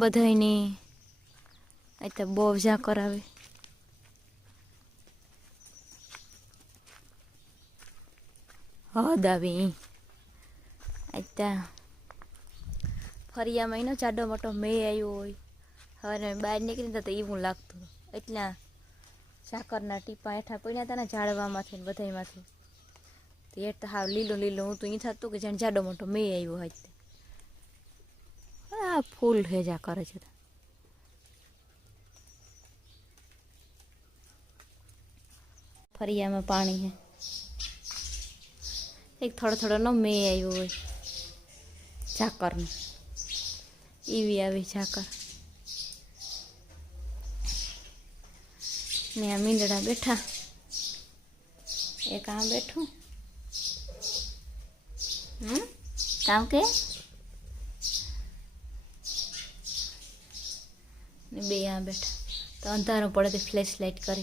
બધાયની. અહીં તો બહુ જા કરાવે. હદ આવી. અત્યાં ફરિયા મહિનો જાડો મોટો મે આવ્યો હોય. હવે બહાર નીકળી તો એવું લાગતું. એટલે સાકરના ટીપા હેઠા પડ્યા હતા ને ઝાડવામાંથી ને બધાયમાંથી. તે હેઠ તો હાવ લીલો લીલો હું તો અહીં થતું કે જાણે જાડો મોટો મેં આવ્યો હોય તે આ ફૂલ હેજા કરે છે તો. ફરિયામાં પાણી હે એક થોડો થોડો નો મે આવ્યો હોય ઝાકરનું એવી આવી ઝાકર ને આ મીંદડા બેઠા એક આ બેઠું હમ કામ કે બે આ બેઠા. તો અંધારો પડે તો ફ્લેશ લાઇટ કરી.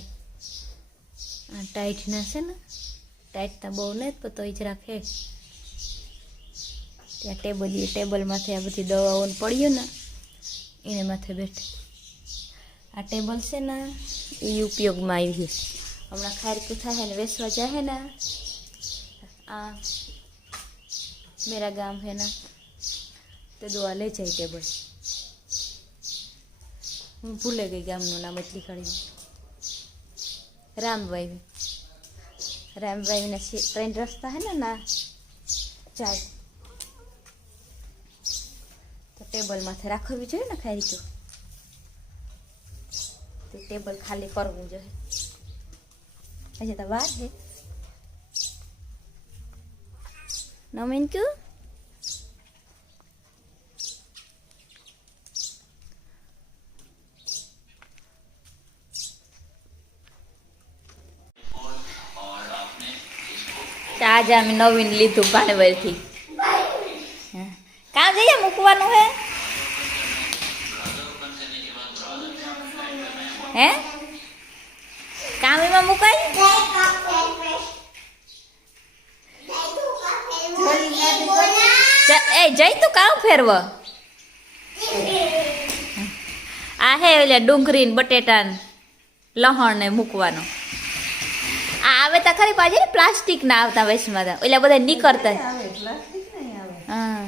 આ ટાઈટ ના છે ને? ટાઈટ તો બહુ નહીં પણ તોય જ રાખે. ત્યાં ટેબલ એ ટેબલમાંથી આ બધી દવાઓ પડ્યું ને, એને માથે બેઠે. આ ટેબલ છે ને એ ઉપયોગમાં આવી છે. હમણાં ખારકું થાય ને, વેસવા જાય ને, આ મેરા ગામ હે ના, તો દવા લઈ જાય ટેબલ હું ભૂલે ગઈ ગામનું નામ એટલી કાઢી રામભાઈ રામભાઈના ટ્રેન રસ્તા હે ને ના? જાય તો ટેબલ માથે રાખવી જોઈએ ને ખાઈ તો? ટેબલ ખાલી કરવું જોઈએ. હજી તો વાર હે. નમીન ક્યું? આજે અમે નવીન લીધું ભાણવરથી. કાં જઈએ મૂકવાનું હે? હે? કામીમાં મુકાય? એ જઈ તું કામ ફેરવ. આ હે ઓલા ડુંગળી ને બટેટા ને લહણ ને મૂકવાનો. આવે તો ખરી પાછી ને પ્લાસ્ટિક ના આવતા વૈષ્ણવ એટલે ઓલા બધા નીકળતા આવે પ્લાસ્ટિક નહીં આવે. હા.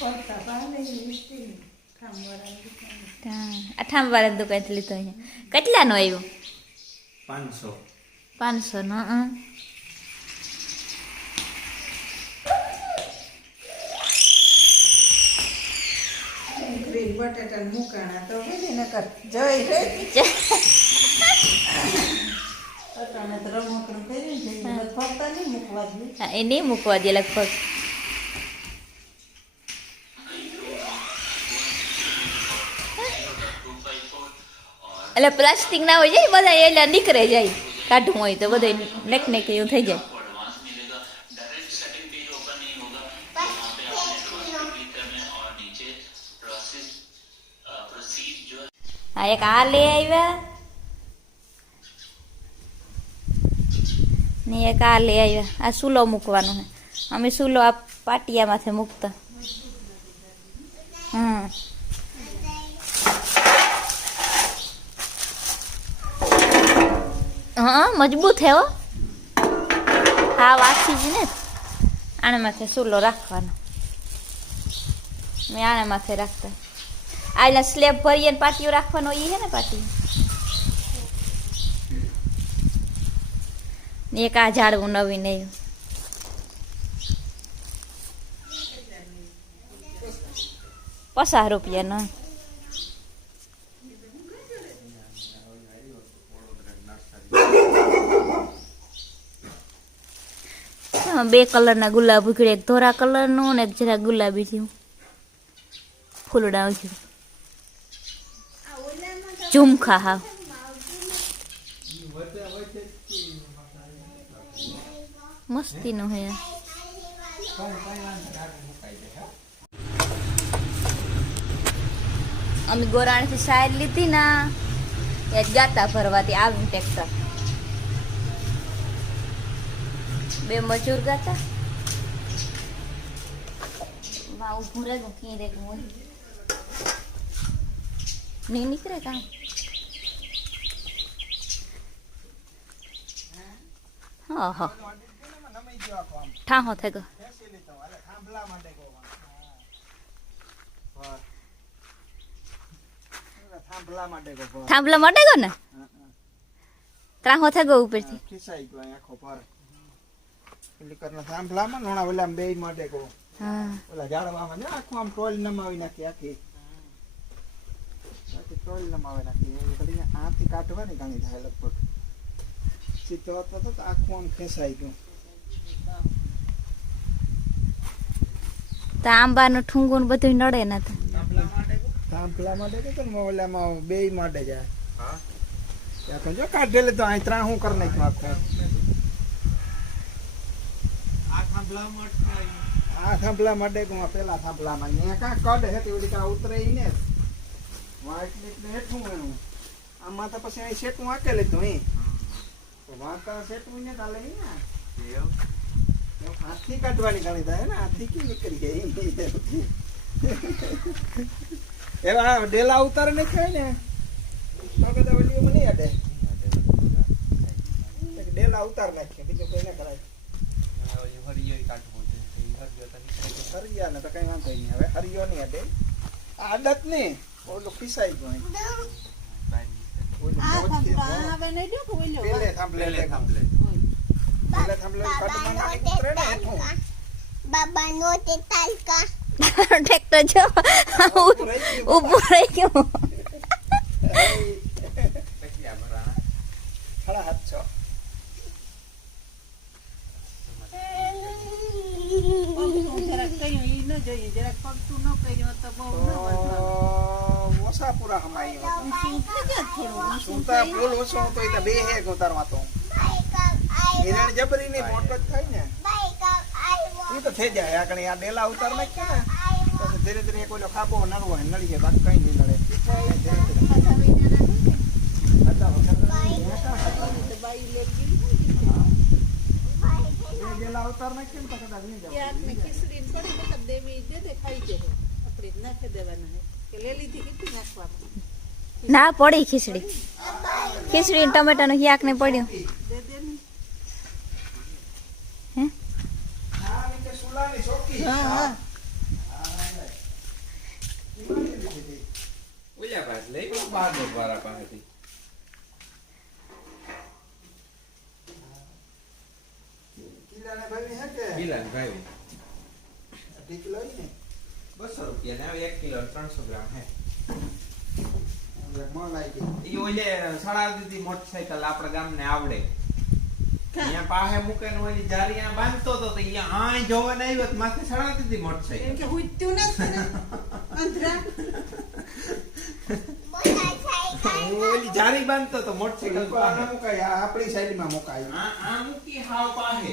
પડતા પાલે સ્ટીલ ખામવાળા હા. આ ઠામવાળા દુકાનથી લીધો અહીંયા. કેટલાનો આવ્યો? પાંચસો. પાંચસો નો હં. મૂકાણા તો જય એ નહીં મૂકવા દે લગભગ. એટલે પ્લાસ્ટિક ના હોય જાય બધા, એટલે નીકળે જાય. કાઢવું હોય તો બધા નેક નેક એવું થઈ જાય. હા, એક આ લઈ આવ્યા. ને એક આ લઈ આવ્યા. આ સૂલો મૂકવાનો હે અમે સૂલો આ પાટિયામાંથી મૂકતા. હમ. હા, મજબૂત હે હો. હા, વાસી જ ને. આને માથે સૂલો રાખવાનો. મેં આને માથે રાખતા. આ સ્લેબ ભરીએ ને પાટીઓ રાખવાનો એ હે ને પાટી ને એક આ ઝાડવું નવીન આવ્યું પચાસ રૂપિયાનો. બે કલરના ગુલાબ ઉઘડે એક ધોરા કલરનું ને એક જરા ગુલાબી જેવું ફૂલડા ઝુમખા હા મસ્તીનું હે આ. અમે ગોરાણીથી સાઈડ લીધી ના, એ ગાતા ભરવાથી આવ્યું ટ્રેક્ટર બે મજૂર ગાતા. વાવ ઊભું રહે કી રે નહીં નીકળે કામ હા હા. ઠાહો થઈ ગયો. થાંભલા માટે ગયો ને. ત્રાહો થઈ ગયો ઉપરથી. ખિસાઈ ગયો આખો પર એટલે કરના થાંભલામાં નોણા ઓલા બે માટે ગયો હા. ઓલા ઝાડવામાં ને આખું આમ ટોલ નમાવી નાખી આખી આખી ટોલ નમાવી નાખી એ કરીને આથી કાઢવાની ગાણી થાય લગભગ સીધો હતો તો આખું આમ ખેંચાઈ ગયું. તો આંબાનું ઠુંગું ને બધું નડે નથી થાંભલા માટે કે તો ઓલામાં બે માટે જાય ત્યાં જો કાઢેલે તો અહીં ત્રાહું કરી નાખ્યું આખું આ થાંભલા માટે કે પેલા થાંભલામાં ને કાં કડ હે તે ઓલી કાં ઉતરે ઈ ને. વાઈટ ને હેઠું એનું. આમાં તો પછી અહીં શેટું આકે લીધું અહીં. તો વાંકા શેટું ને તાલે ને. તો હાથથી કાઢવાની ઘણી થાય ને હાથી કેમ નીકળી ગઈ એવા ડેલા ઉતાર ને ખાય ને તો કદાચ ઓલી મને નહીં અડે ડેલા ઉતાર નાખીએ બીજું કોઈ ના કરાય. હરિયા ને તો કઈ વાંધો નહીં હવે હરિયો નહીં અડે આ આદત નહીં ઓલું પીસાઈ ગયો ઓલું બાબાનો તે તાલકા ટ્રેક્ટર જો ઊભું રહી ગયું સાડા સાતસો. પગનું જરાક કર્યું, ઈ ન જોઈએ. જરાક પગતું ન કર્યું હોત તો બહુ ન વધવાનું. તો ઓછા પૂરા હમાઈ ગયો હતો. ઊંચું થઈ જાય થોડું, ઊંચું સુતા થઈ. ફૂલ ઓછો હતો એ તો બે હે ઉતારવા તો હિરણ જબરી ની મોટો જ થાય ને એ તો થઈ જાય આ કણી આ ડેલા ઉતાર નાખીએ ને પછી ધીરે ધીરે એક ઓલો ખાબો નરવો હોય નડી જાય બાકી કઈ નહીં નડે ધીરે ધીરે પાછા વઈને રાખે ને. હતા વખત બે તો બાઈ લેટ ગઈ હોય ને. ડેલા ઉતાર નાખીએ ને તો કદાચ નહીં એ જાય આપને ખીચડીને પડી વખત દેવી દે દે ખાઈ જાય આપણે જ નાખી દેવાના હે કે લેલીથી કેટલું નાખવાનું ના, પડી ખીચડી ખીચડી ને ટમેટાનું શાક ને પડ્યું દે દે ને આ નીચે સુલાની ચોકી હા હા ઓલા પાસે બહાદુર વાળા પાસેથી. બસો રૂપિયા ને એક કિલો ત્રણસો ગ્રામ હે. મોટરસાયકલ આપણા ગામને આવડે. પાસે મૂકીને ઓલી જારી બાંધતો તો અહીંયા આય જોવા નહીં આવ્યો માથે સડાવતી હતી એમ મોટરસાયકલ કે નથી ને અંધરા હું ઓલી જારી બાંધતો તો મોટરસાયકલ પર મુકાય આ આપણી સાઈડમાં મુકાય. આ આ મૂકી હાવ પાસે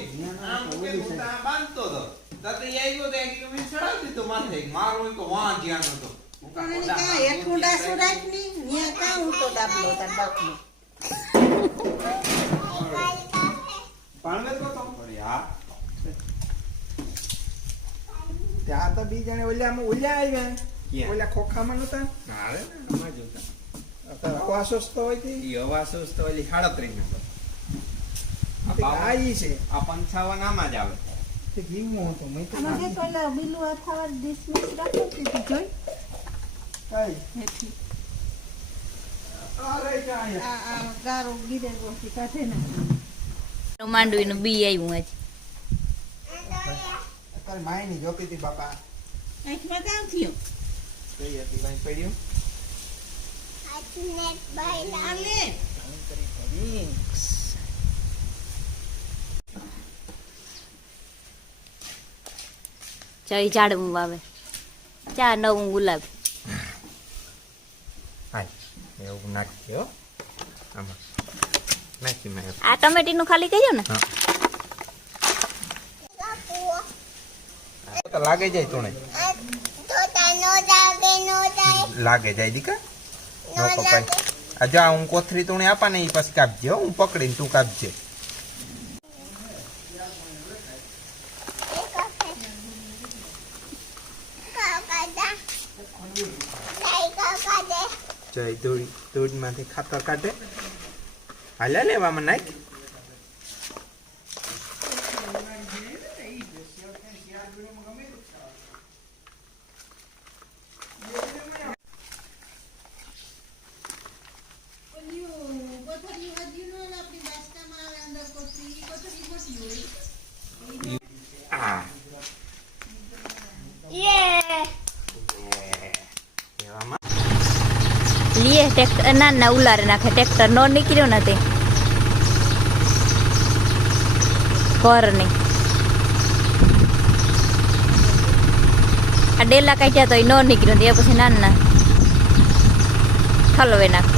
આ મૂકે હું તો આ બાંધતો તો. તાતે આવ્યો તો એક મેં સડાવતી તો માથે. મારો તો વાં જ્યાં નતો હું કાં પણ એને ઓલા કાં હાથ હેઠું ડાસું રાખની? ન્યા કાં ઊંટો ડાબલો તાર બાપનો? પાણવે તો? તો હા ત્યાં તો બી જણે ઓલ્યામાં ઓલ્યા આવ્યા? ઓલ્યા ખોખામાં નતા ને જોતા. સાડત્રીસ નંબર આ આ બાવન- ઈ છે આ પંચાવન આમાં જ આવે તે ધીમું હતું મેં તો આમાં જે પેલા બીલું આ ખાવા ડિસમિસ રાખો તું જોઈ કઈ હેઠી અરે ક્યાં આ આ ગારો ગીરે ગોથી કાઢે ને બી આવ્યું આજે અત્યારે માયની જોતી હતી બાપા કામ થયું કઈ હતી ભાઈ પડ્યું ચાઈ વાવે ચા નવું ગુલાબ એવું નાખી આમાં નાખી મેં. આ ટમેટીનું ખાલી કહ્યું ને? લાગે જાય તુણે. લાગે જાય દીકા? નો કપાય. આ જા હું કોથરી તું આપા ને એ પછી કાપજે. હું પકડીને તું કાપજે. જય ધૂળ ધૂળમાંથી ખાતર કાઢે. હાલ્યા લેવામાં નાખ ઓલું કોથળીયું વાગ્યું ન હોય ને આપણી બાચકામાં આવે અંદર કોથળી, ઈ કોથળી મોટી હોય. આ યે એવામાં લીએ ના ના, ઉલારે નાખે. ટ્રેક્ટર નો નીકળ્યો ને તે. ઘરની આ ડેલા કાઢ્યા તો એ નો નીકળ્યો તે પછી નાના ખલવે નાખતો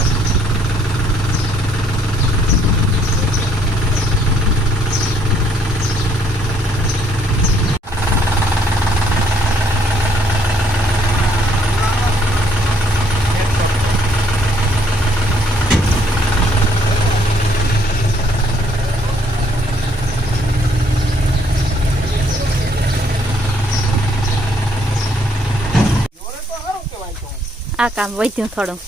આ કામ વધ્યું થોડું